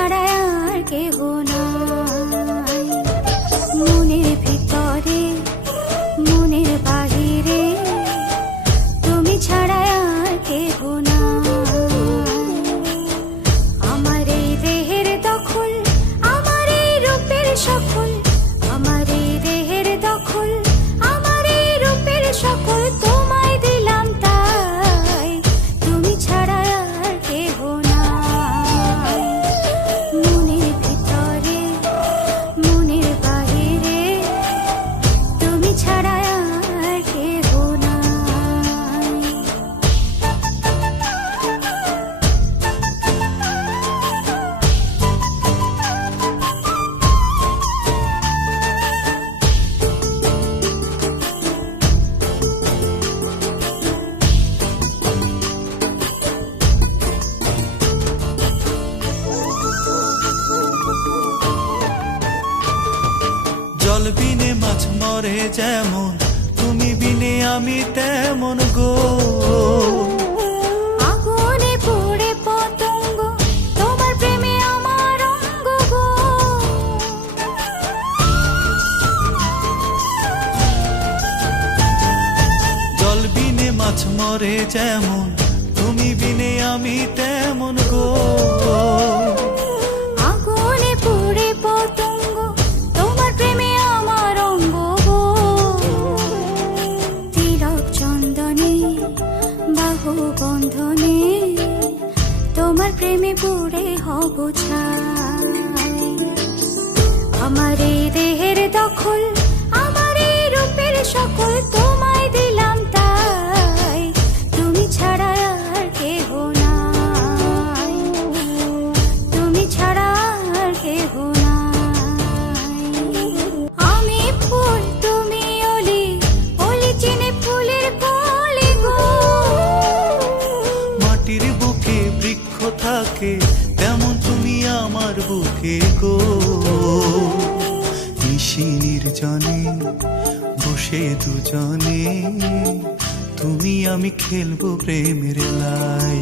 ছাড়া আর কেহ নাই। মনের ভিতরে মনের বাহিরে তুমি ছাড়া আর কেহ নাই। আমার এই দেহের দখল, আমার এই রূপের সকল, আমার এই দেহের দখল, আমার এই রূপের সকল তোমায় দিলাম তাই, তুমি ছাড়া আর কেহ নাই। মনের ভিতরে মনের বাহিরে তুমি ছাড়া আর কেহ নাই। জল বিনে মাছ মরে যেমন, তুমি বিনে আমি তেমন গো। আগুনে পুড়ে পতঙ্গ, তোমার প্রেমে আমার অঙ্গ গো। জল বিনে মাছ মরে যেমন, তুমি বিনে আমি তেমন গো। আগুনে পুড়ে পতঙ্গ, তোমার প্রেমে আমার অঙ্গ গো। তিলক চন্দনে বাহু বন্ধনে তোমার প্রেমে পুড়ে হব ছাই। আমার এই দেহের দখল, আমার এই রূপের সকল তোমায় দিলাম তাই, তুমি ছাড়া আর কেহ নাই, তুমি ছাড়া আর কেহ নাই। আমি ফুল তুমি অলি, অলি চিনে ফুলের কলি গো। মাটির বুকে বৃক্ষ থাকে তেমন তুমি আমার বুকে গো। নিশি নির্জনে বসে দুজনে তুমি আমি খেলবো প্রেমের লাই।